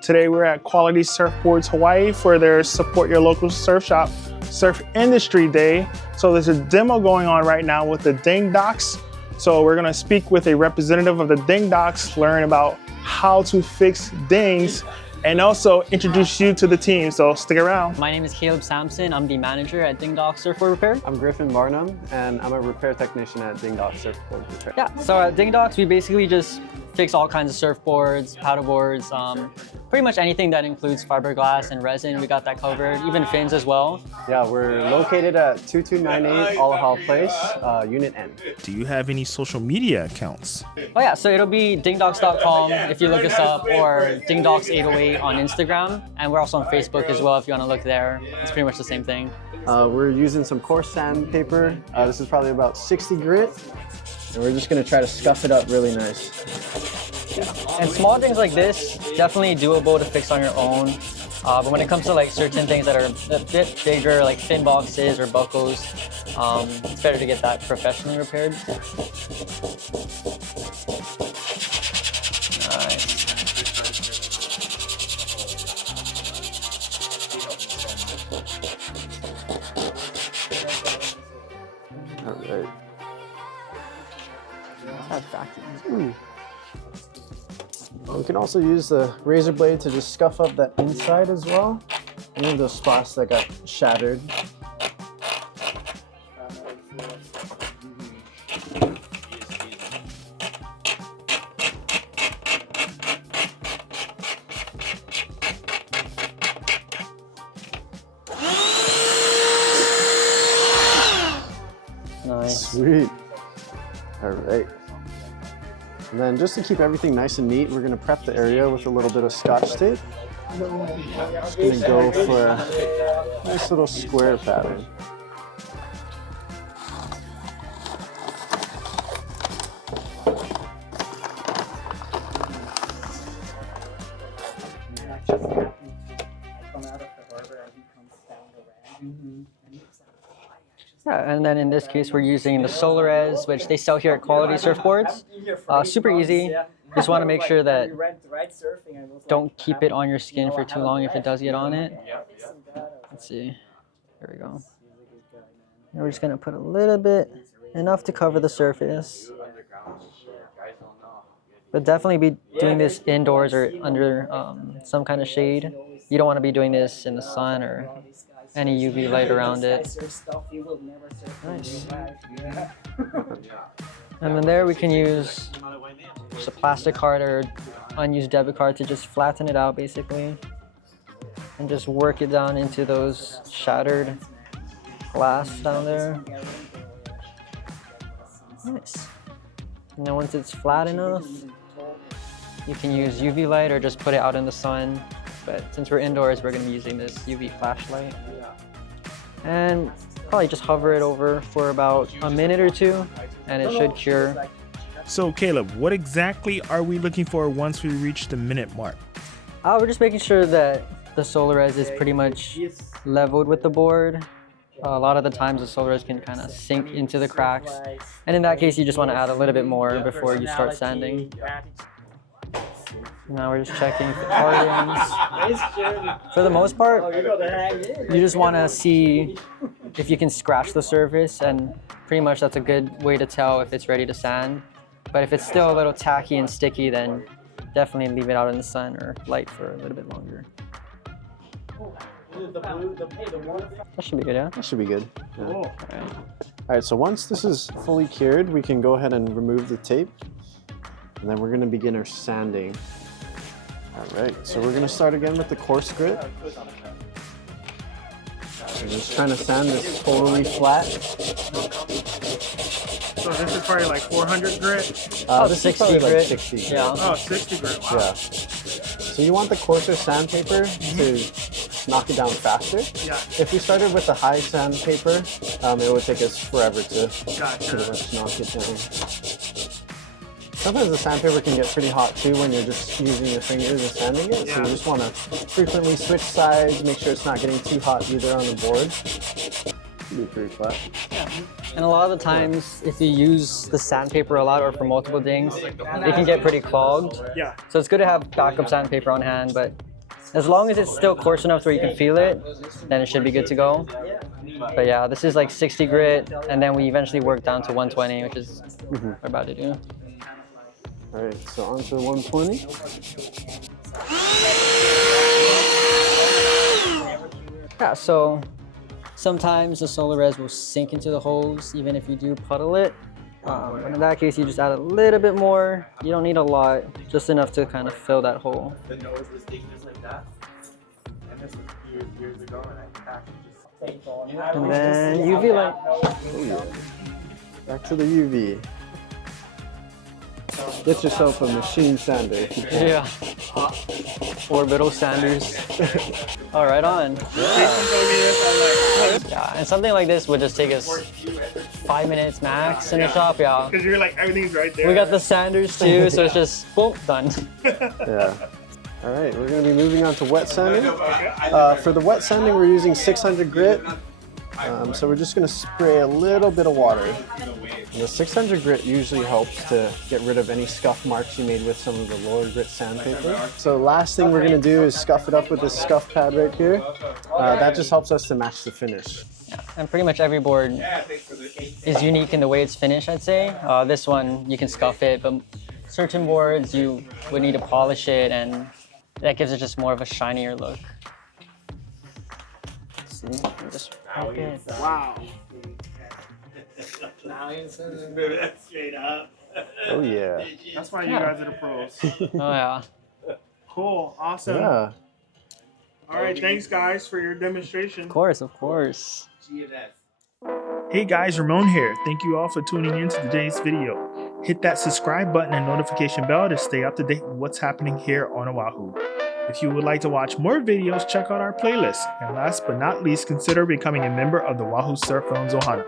Today we're at Quality Surfboards Hawaii for their Support Your Local Surf Shop Surf Industry Day. So there's a demo going on right now with the ding docks. So we're gonna speak with a representative of the ding docks, learn about how to fix dings, and also introduce you to the team, so stick around. My name is Caleb Sampson. I'm the manager at Ding Dock Surfboard Repair. I'm Griffin Barnum, and I'm a repair technician at Ding Dock Surfboard Repair. Yeah, so at Ding Docks, we basically just fix all kinds of surfboards, paddleboards, pretty much anything that includes fiberglass and resin. We got that covered, even fins as well. Yeah, we're located at 2298 Aloha Place, Unit N. Do you have any social media accounts? Oh yeah, so it'll be dingdocks.com if you look us up, or dingdocks808 on Instagram. And we're also on Facebook as well if you want to look there. It's pretty much the same thing. We're using some coarse sandpaper. This is probably about 60 grit. And we're just gonna try to scuff it up really nice. Yeah. And small things like this, definitely doable to fix on your own. But when it comes to like certain things that are a bit bigger, like fin boxes or buckles, it's better to get that professionally repaired. Nice. All right. That's vacuum. We can also use the razor blade to just scuff up that inside as well. Any of those spots that got shattered. Nice. Sweet. All right. And then just to keep everything nice and neat, we're gonna prep the area with a little bit of Scotch tape. Just gonna go for a nice little square pattern. Yeah, and then in this case, we're using the Solarez, which they sell here at Quality Surfboards. Super easy. Just want to make sure that don't keep it on your skin for too long if it does get on it. Let's see. There we go. And we're just going to put a little bit, enough to cover the surface. But definitely be doing this indoors or under some kind of shade. You don't want to be doing this in the sun or any UV light around it. Nice. And then there we can use just a plastic card or unused debit card to just flatten it out basically. And just work it down into those shattered glass down there. Nice. And then once it's flat enough, you can use UV light or just put it out in the sun. But since we're indoors, we're going to be using this UV flashlight. And probably just hover it over for about a minute or two, and it should cure. So Caleb, what exactly are we looking for once we reach the minute mark? We're just making sure that the Solarez is pretty much leveled with the board. A lot of the times the Solarez can kind of sink into the cracks. And in that case, you just want to add a little bit more before you start sanding. Now we're just checking for hardens. For the most part, you just want to see if you can scratch the surface, and pretty much that's a good way to tell if it's ready to sand. But if it's still a little tacky and sticky, then definitely leave it out in the sun or light for a little bit longer. That should be good, yeah? That should be good. Yeah. All right, so once this is fully cured, we can go ahead and remove the tape. And then we're gonna begin our sanding. All right, so we're gonna start again with the coarse grit. So just trying to sand this totally flat. So this is probably like 400 grit? The 60 grit. Like 60. Yeah. Oh, 60 grit, wow. Yeah. So you want the coarser sandpaper to knock it down faster. Yeah. If we started with the high sandpaper, it would take us forever to Gotcha. pretty much knock it down. Sometimes the sandpaper can get pretty hot too when you're just using your fingers and sanding it. So you just want to frequently switch sides, make sure it's not getting too hot either on the board. Be pretty flat. Yeah. And a lot of the times, if you use the sandpaper a lot or for multiple dings, it can get pretty clogged. Yeah. So it's good to have backup sandpaper on hand, but As long as it's still coarse enough where you can feel it, then it should be good to go. But yeah, this is like 60 grit, and then we eventually work down to 120, which is what we're about to do. All right, so on to 120. Yeah, so sometimes the solar res will sink into the hose even if you do puddle it. But in that case, you just add a little bit more. You don't need a lot, just enough to kind of fill that hole. The nose was just like that. And this was years ago, and I just And then UV light. Oh, yeah. Back to the UV. Get yourself a machine sander if you can. Yeah. Orbital sanders. All right, on. Yeah, and something like this would just take us 5 minutes max in the shop. Yeah. Because you're like, everything's right there. We got the sanders too, so it's just boom, done. Yeah. All right, we're going to be moving on to wet sanding. For the wet sanding, we're using 600 grit. So we're just going to spray a little bit of water. And the 600 grit usually helps to get rid of any scuff marks you made with some of the lower grit sandpaper. So last thing we're going to do is scuff it up with this scuff pad right here. That just helps us to match the finish. Yeah, and pretty much every board is unique in the way it's finished, I'd say. This one, you can scuff it, but certain boards, you would need to polish it, and that gives it just more of a shinier look. Let's see, just poke it. Wow. Straight up. Oh yeah. That's why you guys are the pros. Oh yeah. Cool. Awesome. Yeah. All right. Thanks, guys, for your demonstration. Of course, of course. Hey guys, Ramon here. Thank you all for tuning in to today's video. Hit that subscribe button and notification bell to stay up to date with what's happening here on Oahu. If you would like to watch more videos, check out our playlist. And last but not least, consider becoming a member of the Oahu Surf Films Ohana.